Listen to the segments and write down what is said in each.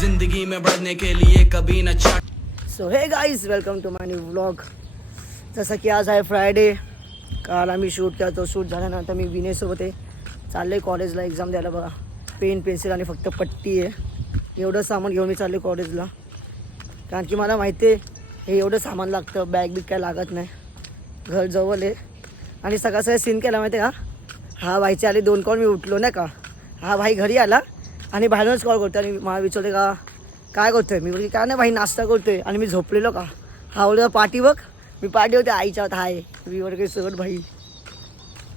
जिंदगी में बढ़ने के लिए कभी न छट. So hey guys welcome to my new vlog. जसं की आज आहे फ्रायडे. काल आम्ही शूट केला, तो शूट झाल्यानंतर मी विनयसोबत आहे चालले कॉलेजला एक्झाम द्यायला. बघा पेन पेन्सिल आणि फक्त पट्टी आहे. एवढं सामान घेऊन मी चालले कॉलेजला, कारण की मला माहिती आहे हे एवढं सामान लागतं. बॅग बिग काय लागत नाही, घर जवळ आहे. आणि सगळं सगळं सीन केला माहिती आहे का. हा भाईचे आले 2 कॉल, मी उठलो नाही का. हा भाई घरी आला आणि बाहेरूनच कॉल करतो आणि मला विचारले का काय करतोय. मी बोलली काय नाही भाई नाश्ता करतोय. आणि मी झोपलेलो का. हा बोलतो पाठी बघ. मी पाठी होते आईच्या हात हाय मी वगैरे सगळं भाई.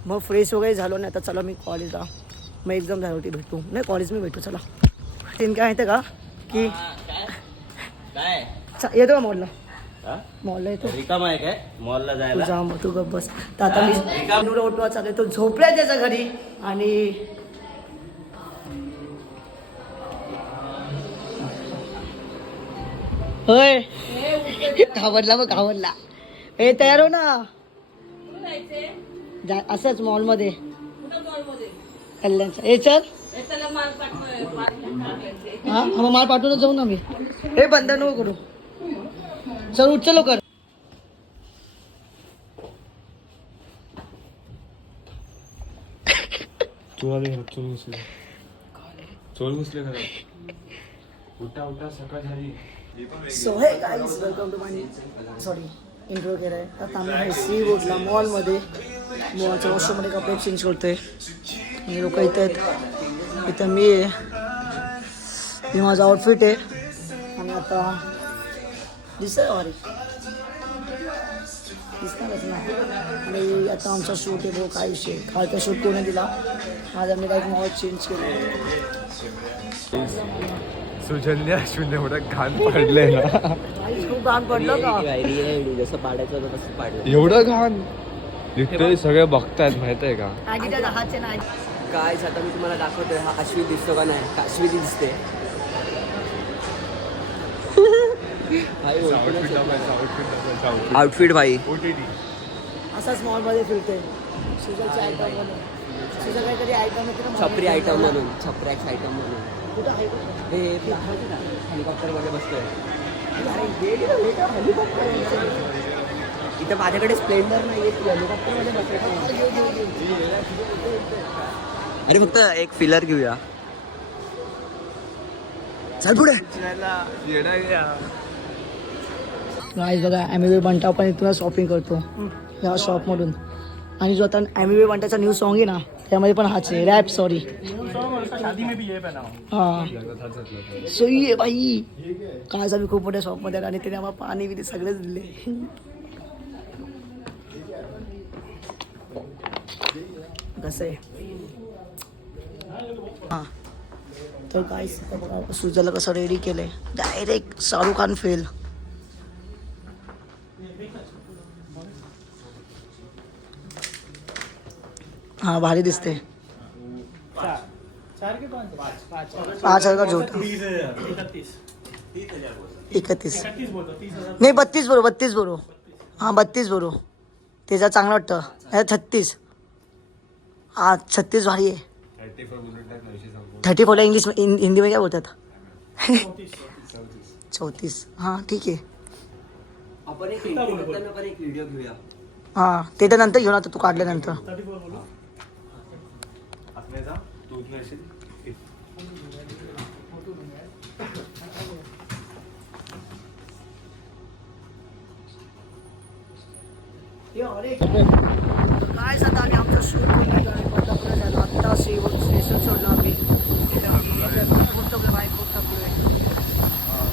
मग फ्रेश वगैरे झालो नाही. आता चला मी कॉलेजला, मग एक्झाम झाली होती भेटू नाही कॉलेज मी भेटू. चला सीन काय माहिती का की येतो का मॉलला. मॉलला येतो रिकामा आहे काय मॉलला जायला. जा मग तू गप बस. तर आता मी ओटवा चालू तो झोपलाय त्याच्या घरी. आणि होय घाबरला बघ घाबरला. हे तयार हो ना. असंच मॉलमध्ये कल्याणचा. हे चल हा मग माल पाठवून जाऊ ना मी. हे बंद नको करू. चल उठ चल लवकर. So hey guys welcome to my sorry intro केलं आहे. आता आम्ही सी रोडला मॉलमध्ये मॉलच्या वॉशरूममध्ये कपडे चेंज करतोय. आणि लोक इथे आहेत. इथं मी आहे, हे माझं आउटफिट आहे. आणि आता दिसतंय अरे दिसणारच ना. आणि आता आमचा शूट आहे भाऊ. काय विषय कालचा शूट कोणी दिला. आज आम्ही काही मॉल चेंज केलं. सुजन्य अश्विन एवढं घाण पडलंय ना. खूप घाण पडलं का. जसं पाडायचं होतं तसं पाडलं. एवढं घाण लिटरली सगळे बघतायत माहित आहे का. काय आता मी तुम्हाला दाखवतोय. हा अश्विन दिसतो का नाही. काश्मीरी दिसते. आउटफिट भाई असाच मॉलमध्ये फिरते. सुजाचे आयटम म्हणून. सुजा काहीतरी आयटम होते छपरी आयटम म्हणून. छपऱ्याच आयटम म्हणून. कुठं आहे हे हेलिकॉप्टरमध्ये बसतोय. इथं माझ्याकडे स्प्लेंडर नाही आहे. हेलिकॉप्टरमध्ये बसतोय. अरे फक्त एक फिलर घेऊया. चल पुढे. गाईज बघा ॲमिवे बंटा पण इथून शॉपिंग करतो या शॉपमधून. आणि जो आता ॲमिवे बंटाचा न्यू सॉन्ग आहे ना त्यामध्ये पण हाच आहे रॅप. सॉरी हां सही आहे बाई. काय आम्ही खूप मोठ्या शॉपमध्ये आणि त्याने आम्हाला पाणी बिनी सगळेच दिले. कसं आहे हां. तर गाईज बघा सुजाला कसं रेडी केलंय. Direct Shahrukh Khan fail. हाँ भारी दिसते. 5,000 का झोटा 31 नाही 32 बरो 32 बरो. हां 32 बरो. त्याचा चांगलं वाटतं. 36 हां 36 भारी आहे. 34 इंग्लिश हिंदीमध्ये काय बोलतात. 34 हां ठीक आहे. आपण एक व्हिडिओ घेऊया. हां ते तर नंतर घेऊन आता तू काढल्यानंतर. काय आता आम्ही आमचं शूट बदलापूर झालो. आत्ता स्टेशन सोडलं आम्ही. खूप थकलो बाई खूप थकलोय.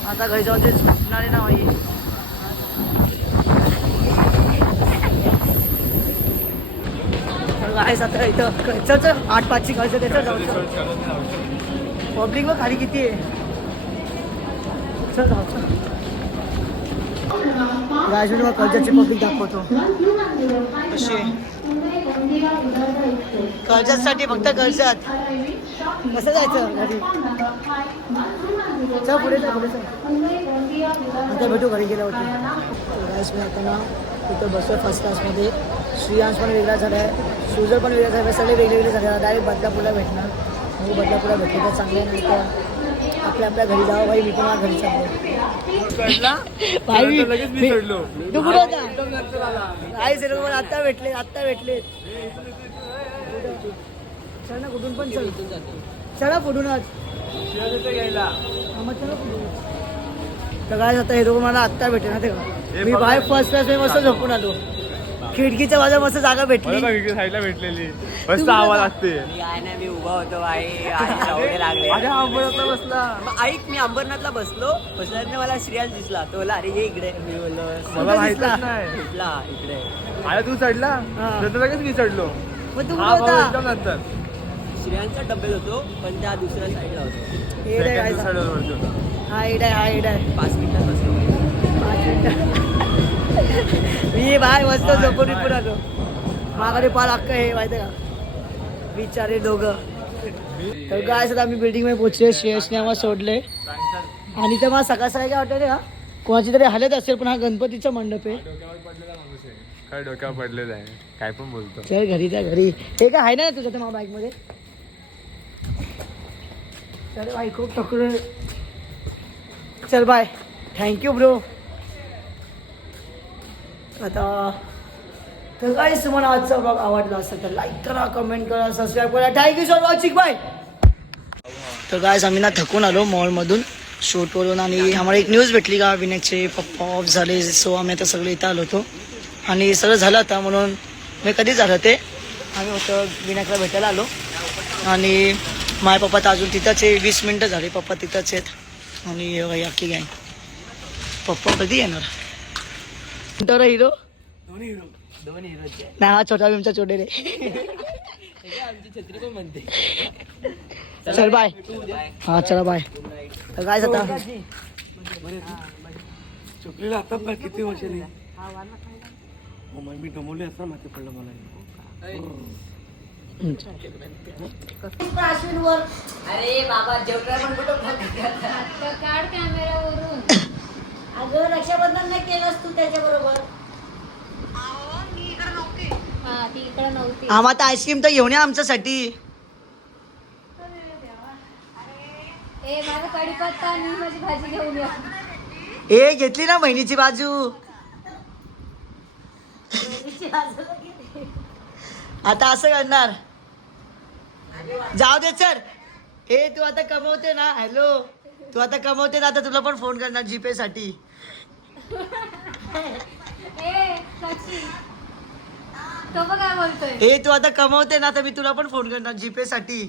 आता घरी जाऊन ते झोपणार आहे ना बाई. काय आता इथं चल 8-5ची घरचं त्याचं जाऊ. पब्लिक व खाली किती आहे. चल जाऊ चल. राजवीर मग कर्जतची पब्लिक दाखवतो कशी आहे. कर्जतसाठी फक्त कर्जत. कसं जायचं घरी. चल पुढे चल पुढे चल. आता भेटू घरी गेल्यावरती. राईस मी आता ना इथं बसतो फर्स्ट क्लासमध्ये. श्रीयांश पण वेगळा झाला आहे. सुजल पण वेगळा झाला. सगळे वेगळे वेगळे झाले. डायरेक्ट बदलापूरला भेटणार. मग बदलापूरला भेटलं तर चांगलं आहे. नाही तर आपल्या आपल्या घरी जावं भाई. मी पण माझ्या घरी चाललो भाई. लगेच मी चढलो. तू कुठं होता? काय से लोक मला आत्ता भेटले चल ना कुठून पण चल. चला कुठूनच घ्यायला तर काय आता हे लोक मला आत्ता भेटले ना ते का मी बाय फर्स्ट क्लास मस्त झोपून आलो. खिडकीच्या बाजूला मस्त जागा भेटली. साईडला भेटलेली मस्त आवाज असते. मी उभा होतो भाई आणि जावळे लागले. अंबरनाथला बसला. मग ऐक मी अंबरनाथला बसल्याने मला श्रेयांश दिसला. तो बोला अरे ये इकडे. मी बोललो मला माहितच नाही. भेटला इकडे. अरे तू चढला हा. नंतर लगेच मी चढलो. मग तू हा कुठं भाऊ होता? एकदम नंतर श्रेयांच्या डब्यात होतो पण त्या दुसऱ्या साईडला होतो. एड आहे, काय Second सांग? side वरती होता. हा एड आहे 5 मिनिटात बसलो. मी बाय मस्त झोपून विपून आलो. माघारी पार अक्का हे माहिती का बिचारे दोघं. तर काय असं आम्ही बिल्डिंग मध्ये पोहोचले. श्रेयसने आम्हाला सोडले आणि तर मला सकाळ सकाळी काय वाटतं हा कोणाची तरी हालत असेल पण हा गणपतीचा मंडप आहे. काय डोक्यावर पडलेलं आहे काय पण बोलतो. चल घरी त्या घरी. हे काय आहे ना तुझ्या त्या बाईक मध्ये. चल बाई खूप टकरे. चल बाय. Thank you bro. आता तर काहीच तुम्हाला आजचा ब्लॉग आवडला असेल तर लाईक करा, कमेंट करा, सबस्क्राईब करा. Thank you for watching. बाय. तर गायस आम्ही ना थकून आलो मॉलमधून शूटवरून आणि आम्हाला एक न्यूज भेटली का विनायकचे पप्पा ऑफ झाले. सो आम्ही आता सगळे इथं आलो होतो आणि सगळं झालं आता म्हणून मी कधी झालं ते आम्ही होतं विनायकला भेटायला आलो आणि माझे पप्पा तर अजून तिथंच आहे. 20 मिनटं झाली पप्पा तिथंच आहेत आणि अख्खी गँग. पप्पा कधी येणार? कोणता हिरो? दोन हिरोचे. नाही हा छोटा भीमचा छोटे रे. आमची छत्री पण म्हणते. चल बाय. हा चला बाय. तर काय आता चुकलेला आता का किती वर्षांनी मी गमवले असं माहिती पडलं मला. अरे बाबा जेवढा पण कुठं काढ कॅमेरावरून. अगं रक्षाबंधन नाही केलंस तू त्याच्या बरोबर. हा ती इकडे नव्हती. आम्हा तर आईस्क्रीम तर घेऊन या आमच्यासाठी. ए माझा कढीपत्ता आणि माझी भाजी घेऊन या. ए घेतली ना बहिणीची बाजू. आता असं करणार. जाऊ दे सर. ए तू आता कमवते ना. हॅलो तू आता कमवते ना. आता तुला पण फोन करणार जीपे साठी. ए साक्षी तो बघ काय बोलतोय. ए तू आता कमवते ना तर मी तुला पण फोन करणार जीपे साठी.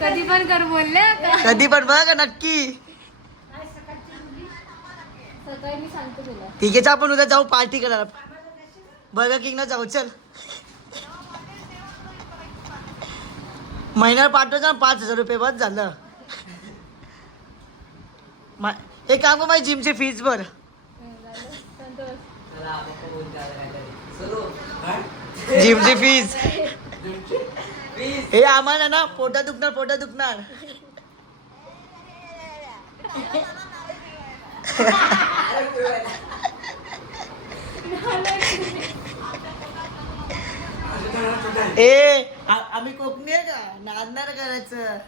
कधी पण कर बोलले का. कधी पण बघ नक्की. सकाळी मी सांगतो तुला. ठीक आहे आपण उद्या जाऊ पार्टी करायला. बर्गर किंग ना जाऊ. चल महिन्याला पाठवायचं ना 5,000 रुपये बस झालं. एक काम कर माझी जिमची फीस भर. जिमची फीस. हे आम्हाला ना पोटा दुखणार. ए आम्ही कोकणी आहे का नादणार करायचं.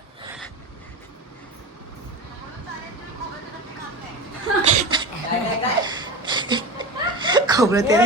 खोबरं तेल.